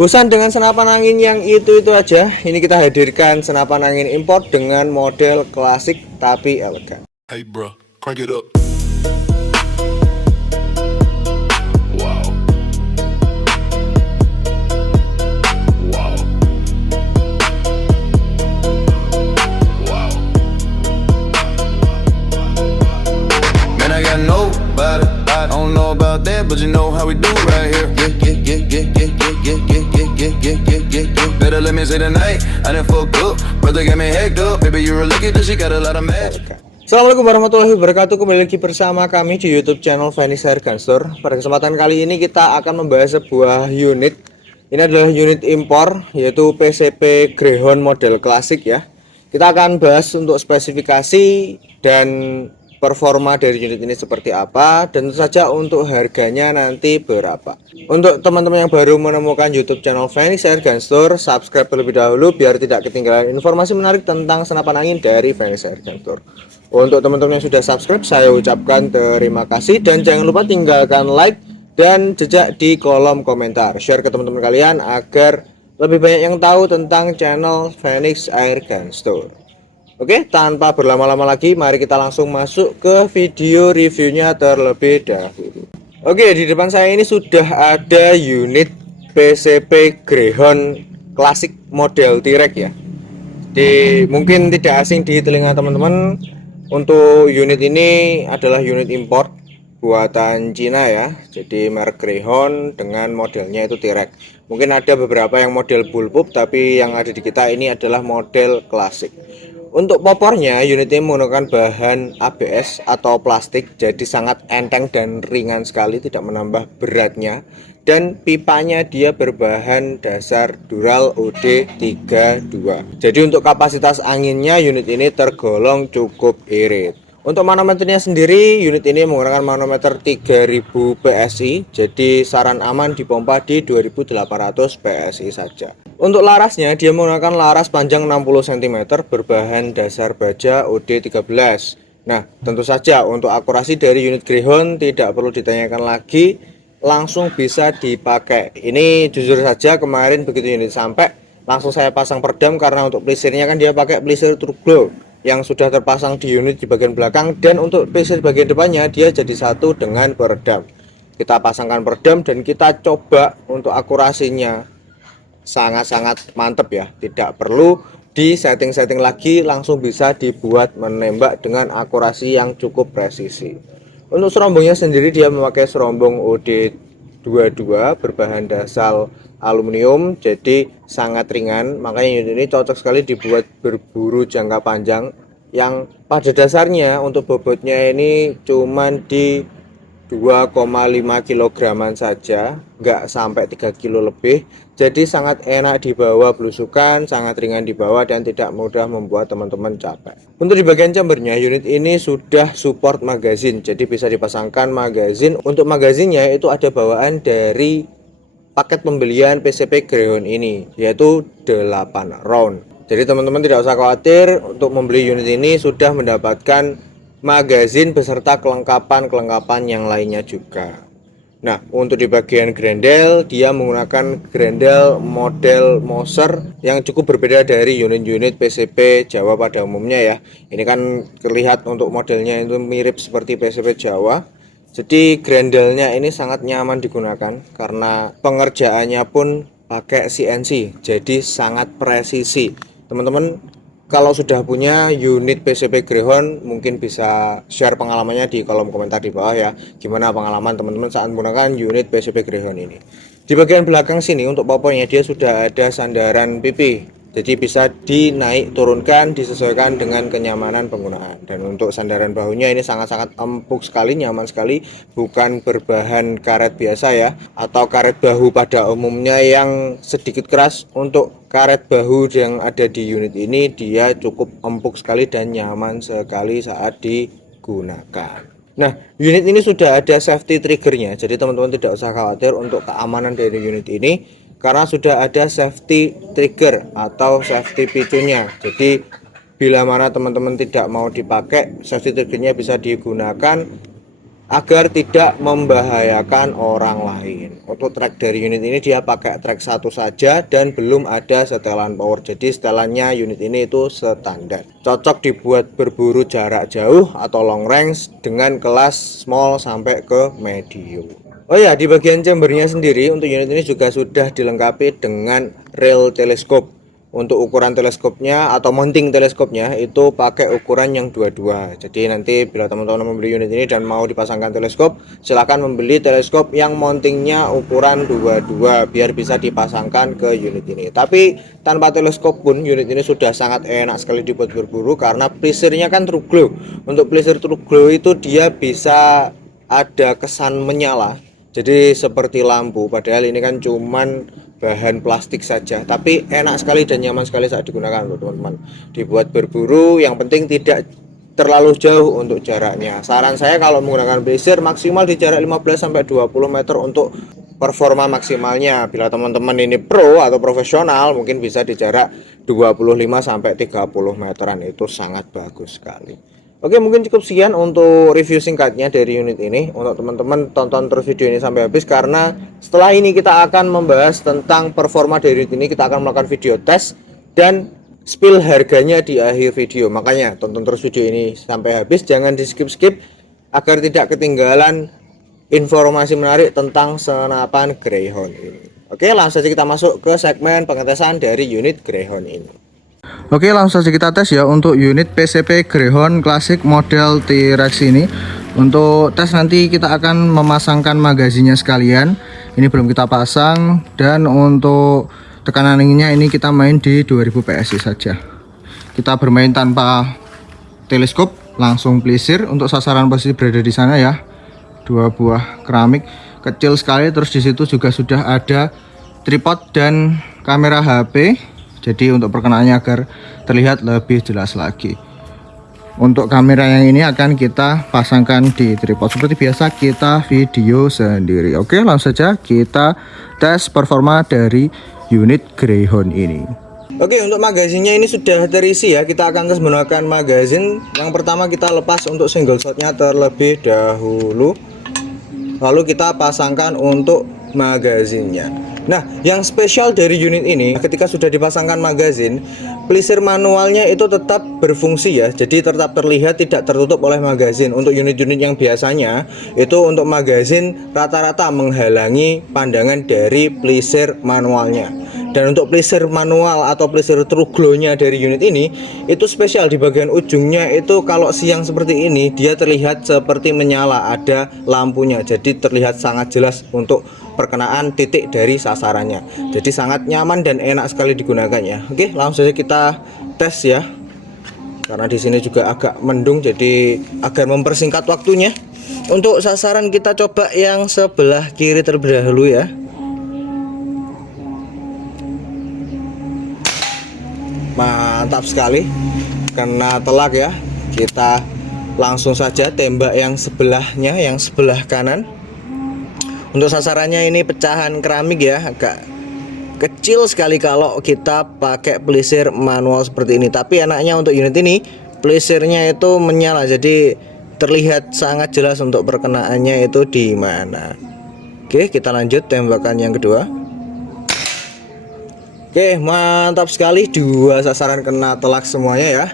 Bosan dengan senapan angin yang itu-itu aja? Ini kita hadirkan senapan angin impor dengan model klasik tapi elegan. Hey bro, crank it up. Wow. Wow. Wow. Man, I got nobody. I don't know about that, but you know how we do right here. Better let me say tonight. I done fucked up. Brother got me hacked up. Baby, you're a lucky that she got a lot of mad. Assalamualaikum warahmatullahi wabarakatuh. Kembali lagi bersama kami di YouTube channel Phoenix Air Gun Store. Pada kesempatan kali ini kita akan membahas sebuah unit. Ini adalah unit impor, yaitu PCP Greyhound model klasik ya. Kita akan bahas untuk spesifikasi dan performa dari unit ini seperti apa, dan tentu saja untuk harganya nanti berapa. Untuk teman-teman yang baru menemukan YouTube channel Phoenix Air Gun Store, subscribe terlebih dahulu biar tidak ketinggalan informasi menarik tentang senapan angin dari Phoenix Air Gun Store. Untuk teman-teman yang sudah subscribe, saya ucapkan terima kasih, dan jangan lupa tinggalkan like dan jejak di kolom komentar. Share ke teman-teman kalian agar lebih banyak yang tahu tentang channel Phoenix Air Gun Store. Oke, tanpa berlama-lama lagi, mari kita langsung masuk ke video reviewnya terlebih dahulu. Oke, di depan saya ini sudah ada unit PCP Greyhound klasik model T-Rex ya. Mungkin tidak asing di telinga teman-teman. Untuk unit ini adalah unit import buatan Cina ya. Jadi merek Greyhound dengan modelnya itu T-Rex. Mungkin ada beberapa yang model bullpup, tapi yang ada di kita ini adalah model klasik. Untuk popornya, unit ini menggunakan bahan ABS atau plastik, jadi sangat enteng dan ringan sekali, tidak menambah beratnya. Dan pipanya dia berbahan dasar Dural OD32. Jadi untuk kapasitas anginnya, unit ini tergolong cukup irit. Untuk manometernya sendiri, unit ini menggunakan manometer 3000 PSI, jadi saran aman dipompa di 2800 PSI saja. Untuk larasnya, dia menggunakan laras panjang 60 cm berbahan dasar baja OD13. Nah, tentu saja untuk akurasi dari unit Greyhound tidak perlu ditanyakan lagi, langsung bisa dipakai. Ini jujur saja kemarin begitu unit sampai, langsung saya pasang peredam karena untuk pelisirnya kan dia pakai pelisir turbo yang sudah terpasang di unit di bagian belakang, dan untuk pelisir bagian depannya dia jadi satu dengan peredam. Kita pasangkan peredam dan kita coba untuk akurasinya sangat-sangat mantep ya, tidak perlu di setting-setting lagi, langsung bisa dibuat menembak dengan akurasi yang cukup presisi. Untuk serombongnya sendiri dia memakai serombong OD22 berbahan dasar aluminium, jadi sangat ringan, makanya unit ini cocok sekali dibuat berburu jangka panjang, yang pada dasarnya untuk bobotnya ini cuman di 2,5 kilograman saja, nggak sampai 3 kilo lebih. Jadi sangat enak dibawa belusukan, sangat ringan dibawa, dan tidak mudah membuat teman-teman capek. Untuk di bagian chambernya, unit ini sudah support magazine, jadi bisa dipasangkan magazine. Untuk magazinnya itu ada bawaan dari paket pembelian PCP Greyhound ini, yaitu 8 round. Jadi teman-teman tidak usah khawatir, untuk membeli unit ini sudah mendapatkan magazin beserta kelengkapan yang lainnya juga. Nah, untuk di bagian grendel, dia menggunakan grendel model Moser yang cukup berbeda dari unit-unit PCP Jawa pada umumnya ya. Ini kan terlihat untuk modelnya itu mirip seperti PCP Jawa. Jadi grendelnya ini sangat nyaman digunakan karena pengerjaannya pun pakai CNC, jadi sangat presisi. Teman-teman kalau sudah punya unit PCP Greyhound, mungkin bisa share pengalamannya di kolom komentar di bawah ya. Gimana pengalaman teman-teman saat menggunakan unit PCP Greyhound ini. Di bagian belakang sini untuk popornya dia sudah ada sandaran pipi, jadi bisa dinaik turunkan disesuaikan dengan kenyamanan penggunaan. Dan untuk sandaran bahunya ini sangat-sangat empuk sekali, nyaman sekali, bukan berbahan karet biasa ya, atau karet bahu pada umumnya yang sedikit keras. Untuk karet bahu yang ada di unit ini dia cukup empuk sekali dan nyaman sekali saat digunakan. Nah, unit ini sudah ada safety triggernya, jadi teman-teman tidak usah khawatir untuk keamanan dari unit ini, karena sudah ada safety trigger atau safety picunya. Jadi bila mana teman-teman tidak mau dipakai, safety triggernya bisa digunakan agar tidak membahayakan orang lain. Untuk trek dari unit ini dia pakai trek satu saja dan belum ada setelan power. Jadi setelannya unit ini itu standar. Cocok dibuat berburu jarak jauh atau long range dengan kelas small sampai ke medium. Oh ya, di bagian chambernya sendiri untuk unit ini juga sudah dilengkapi dengan rail teleskop. Untuk ukuran teleskopnya atau mounting teleskopnya itu pakai ukuran yang 22. Jadi nanti bila teman-teman membeli unit ini dan mau dipasangkan teleskop, silahkan membeli teleskop yang mountingnya ukuran 22 biar bisa dipasangkan ke unit ini. Tapi tanpa teleskop pun unit ini sudah sangat enak sekali dibuat berburu karena pleasure-nya kan true glow. Untuk pleasure true glow itu dia bisa ada kesan menyala. Jadi seperti lampu, padahal ini kan cuman bahan plastik saja, tapi enak sekali dan nyaman sekali saat digunakan untuk teman-teman. Dibuat berburu, yang penting tidak terlalu jauh untuk jaraknya. Saran saya kalau menggunakan pleasure maksimal di jarak 15-20 meter untuk performa maksimalnya. Bila teman-teman ini pro atau profesional, mungkin bisa di jarak 25-30 meteran, itu sangat bagus sekali. Oke, mungkin cukup sekian untuk review singkatnya dari unit ini. Untuk teman-teman tonton terus video ini sampai habis karena setelah ini kita akan membahas tentang performa dari unit ini. Kita akan melakukan video tes dan spill harganya di akhir video. Makanya tonton terus video ini sampai habis, jangan di skip-skip agar tidak ketinggalan informasi menarik tentang senapan Greyhound ini. Oke, langsung saja kita masuk ke segmen pengetesan dari unit Greyhound ini. Oke, langsung saja kita tes ya untuk unit PCP Greyhound Classic model T-Rex ini. Untuk tes nanti kita akan memasangkan magazinnya sekalian. Ini belum kita pasang, dan untuk tekanan anginnya ini kita main di 2000 PSI saja. Kita bermain tanpa teleskop, langsung pleasure. Untuk sasaran posisi berada di sana ya. 2 buah keramik kecil sekali, terus di situ juga sudah ada tripod dan kamera HP. Jadi untuk perkenaannya agar terlihat lebih jelas lagi. Untuk kamera yang ini akan kita pasangkan di tripod. Seperti biasa kita video sendiri. Oke, langsung saja kita tes performa dari unit Greyhound ini. Oke, untuk magazinnya ini sudah terisi ya. Kita akan tes menggunakan magazin. Yang pertama kita lepas untuk single shotnya terlebih dahulu. Lalu kita pasangkan untuk magazinnya. Nah, yang spesial dari unit ini ketika sudah dipasangkan magazin, pleasure manualnya itu tetap berfungsi ya. Jadi tetap terlihat tidak tertutup oleh magazin. Untuk unit-unit yang biasanya itu untuk magazin rata-rata menghalangi pandangan dari pleasure manualnya. Dan untuk pleasure manual atau pleasure true glow-nya dari unit ini itu spesial di bagian ujungnya itu kalau siang seperti ini dia terlihat seperti menyala, ada lampunya. Jadi terlihat sangat jelas untuk perkenaan titik dari sasarannya. Jadi sangat nyaman dan enak sekali digunakan ya. Oke, langsung saja kita tes ya. Karena di sini juga agak mendung, jadi agar mempersingkat waktunya. Untuk sasaran kita coba yang sebelah kiri terlebih dahulu ya. Mantap sekali, kena telak ya. Kita langsung saja tembak yang sebelahnya, yang sebelah kanan. Untuk sasarannya ini pecahan keramik ya, agak kecil sekali kalau kita pakai pleasure manual seperti ini. Tapi enaknya untuk unit ini pleasure-nya itu menyala, jadi terlihat sangat jelas untuk perkenaannya itu di mana. Oke, kita lanjut tembakan yang kedua. Oke, mantap sekali, 2 sasaran kena telak semuanya ya.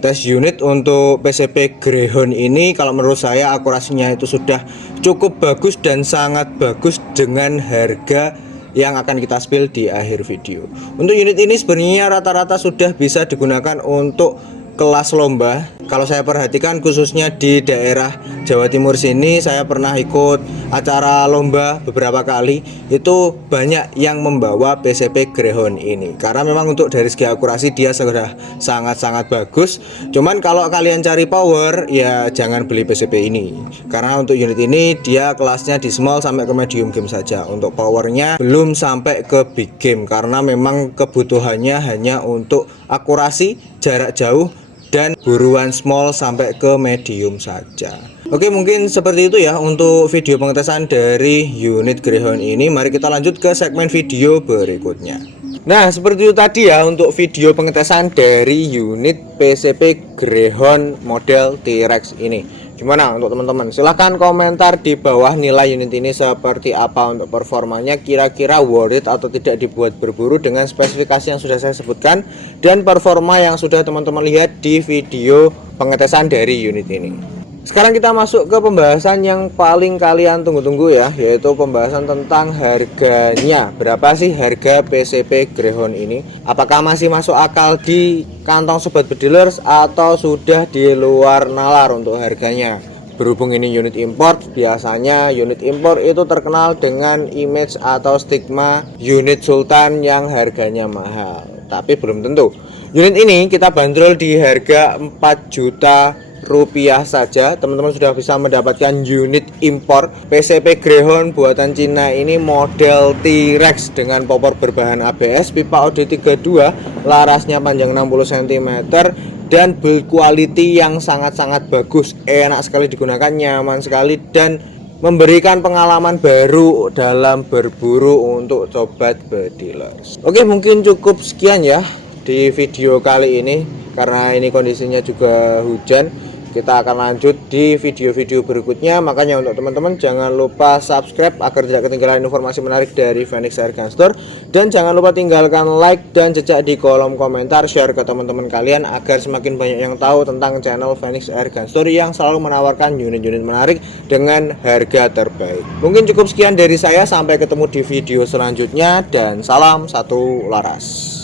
Tes unit untuk PCP Greyhound ini kalau menurut saya akurasinya itu sudah cukup bagus dan sangat bagus dengan harga yang akan kita spill di akhir video. Untuk unit ini sebenarnya rata-rata sudah bisa digunakan untuk kelas lomba. Kalau saya perhatikan khususnya di daerah Jawa Timur sini, saya pernah ikut acara lomba beberapa kali. Itu banyak yang membawa PCP Greyhound ini karena memang untuk dari segi akurasi dia sudah sangat-sangat bagus. Cuman kalau kalian cari power ya jangan beli PCP ini, karena untuk unit ini dia kelasnya di small sampai ke medium game saja. Untuk powernya belum sampai ke big game karena memang kebutuhannya hanya untuk akurasi, jarak jauh, dan buruan small sampai ke medium saja. Oke, mungkin seperti itu ya untuk video pengetesan dari unit Greyhound ini. Mari kita lanjut ke segmen video berikutnya. Nah, seperti itu tadi ya untuk video pengetesan dari unit PCP Greyhound model T-Rex ini. Gimana untuk teman-teman? Silahkan komentar di bawah nilai unit ini seperti apa untuk performanya, kira-kira worth it atau tidak dibuat berburu dengan spesifikasi yang sudah saya sebutkan dan performa yang sudah teman-teman lihat di video pengetesan dari unit ini. Sekarang kita masuk ke pembahasan yang paling kalian tunggu-tunggu ya, yaitu pembahasan tentang harganya. Berapa sih harga PCP Greyhound ini? Apakah masih masuk akal di kantong sobat bedilers atau sudah di luar nalar untuk harganya? Berhubung ini unit import, biasanya unit import itu terkenal dengan image atau stigma unit sultan yang harganya mahal. Tapi belum tentu. Unit ini kita bandrol di harga 4 juta rupiah saja. Teman-teman sudah bisa mendapatkan unit impor PCP Greyhound buatan Cina ini model T-Rex dengan popor berbahan ABS, pipa OD32, larasnya panjang 60 cm dan build quality yang sangat-sangat bagus, enak sekali digunakan, nyaman sekali dan memberikan pengalaman baru dalam berburu untuk sobat bedilers. Oke, mungkin cukup sekian ya di video kali ini karena ini kondisinya juga hujan. Kita akan lanjut di video-video berikutnya. Makanya untuk teman-teman jangan lupa subscribe agar tidak ketinggalan informasi menarik dari Phoenix Air Gun Store. Dan jangan lupa tinggalkan like dan jejak di kolom komentar, share ke teman-teman kalian agar semakin banyak yang tahu tentang channel Phoenix Air Gun Store yang selalu menawarkan unit-unit menarik dengan harga terbaik. Mungkin cukup sekian dari saya, sampai ketemu di video selanjutnya dan salam satu laras.